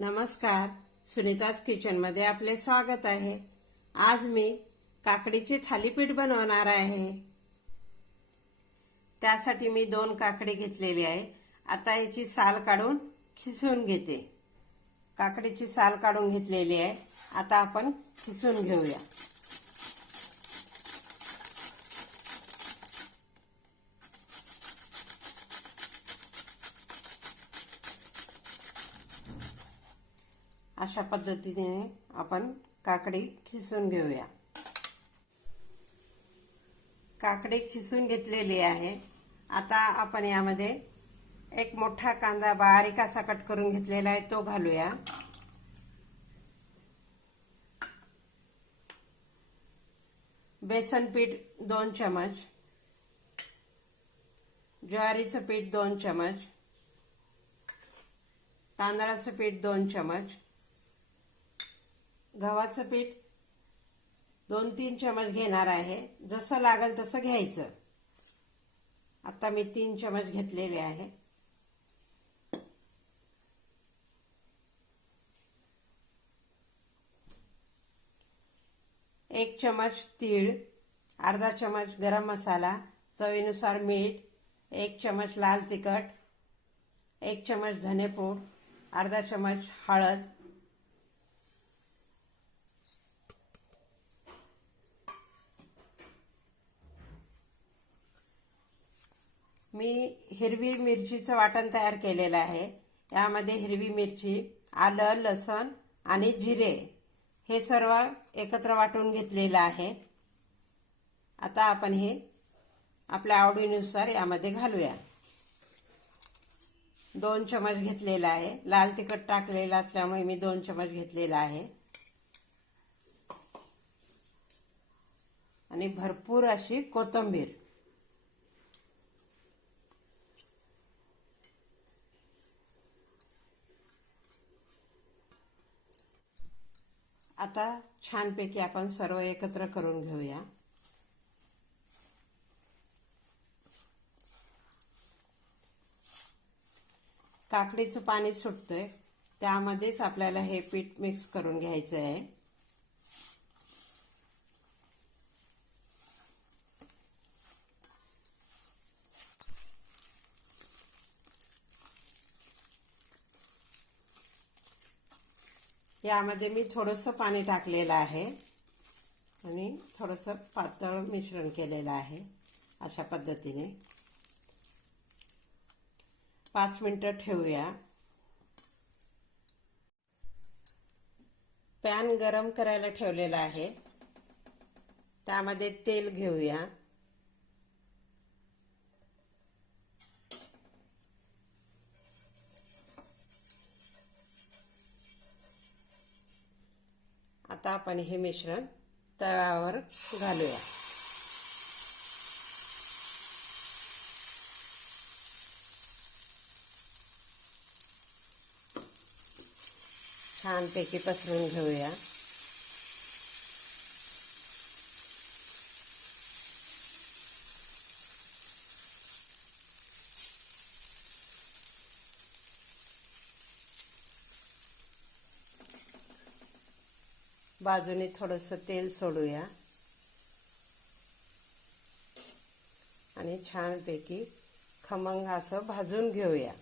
नमस्कार. सुनीताज किचनमध्ये आपले स्वागत आहे. आज मी काकडीची थालीपीठ बनवणार आहे. त्यासाठी मी दोन काकडी घेतलेली आहे. आता याची साल काढून खिसून घेते. काकडीची साल काढून घेतलेली आहे. आता आपण खिसून घेऊया. अशा पद्धतीने आपण काकडी खिसून घेऊया. काकडी खिसून घेतलेली आहे. आता आपण यामध्ये एक मोठा कांदा बारीक असा कट करून घेतलेला आहे तो घालूया. बेसन पीठ दोन चमच. ज्वारीचं पीठ दोन चमच. तांदळाचं पीठ दोन चमच. गव्हाचं पीठ दोन तीन चमच घेणार आहे. जसं लागेल तसं घ्यायचं. आता मी तीन चमच घेतलेले आहे. एक चमच तीळ अर्धा चमच गरम मसाला चवीनुसार मीठ एक चमच लाल तिखट एक चमच धनेपूड अर्धा चमच हळद मी हिरवी मिरचीचं वाटण तयार केलेलं आहे. यामध्ये हिरवी मिरची आलं लसण आणि जिरे हे सर्व एकत्र वाटून घेतलेलं आहे. आता आपण हे आपल्या आवडीनुसार यामध्ये घालूया. दोन चमच घेतलेला आहे. लाल तिखट टाकलेलं असल्यामुळे मी दोन चमच घेतलेला आहे. आणि भरपूर अशी कोथिंबीर. आता छानपैकी आपण सर्व एकत्र करून घेऊया. काकडीचं पाणी सुटतंय त्यामध्येच आपल्याला हे पीठ मिक्स करून घ्यायचं आहे यामध्ये मी थोडंसं पाणी टाकलेलं आहे आणि थोडंसं पातळ मिश्रण केलेलं आहे अशा पद्धतीने. पाच मिनटं ठेवूया. पॅन गरम करायला ठेवलेला आहे. त्यामध्ये तेल घेऊया. आता आपण हे मिश्रण तव्यावर घालूया. छानपैकी पसरून घेऊया. बाजूने थोडंसं तेल सोडूया. आणि छानपैकी खमंग असं भाजून घेऊया.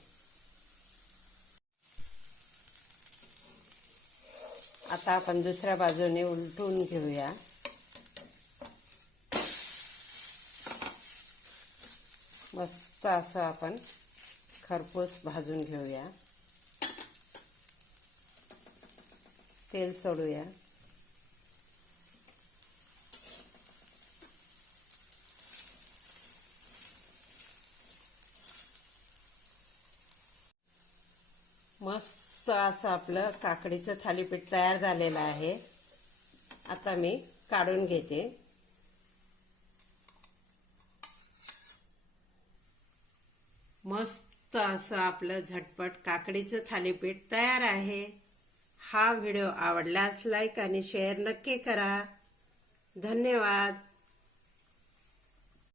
आता आपण दुसऱ्या बाजूने उलटून घेऊया. मस्त असं आपण खरपूस भाजून घेऊया. तेल सोडूया. मस्त असं आपलं काकडीचं थालीपीठ तयार झालेलं आहे. आता मी काढून घेते. मस्त असं आपलं झटपट काकडीचं थालीपीठ तयार आहे. हा व्हिडिओ आवडल्यास लाईक आणि शेअर नक्की करा. धन्यवाद.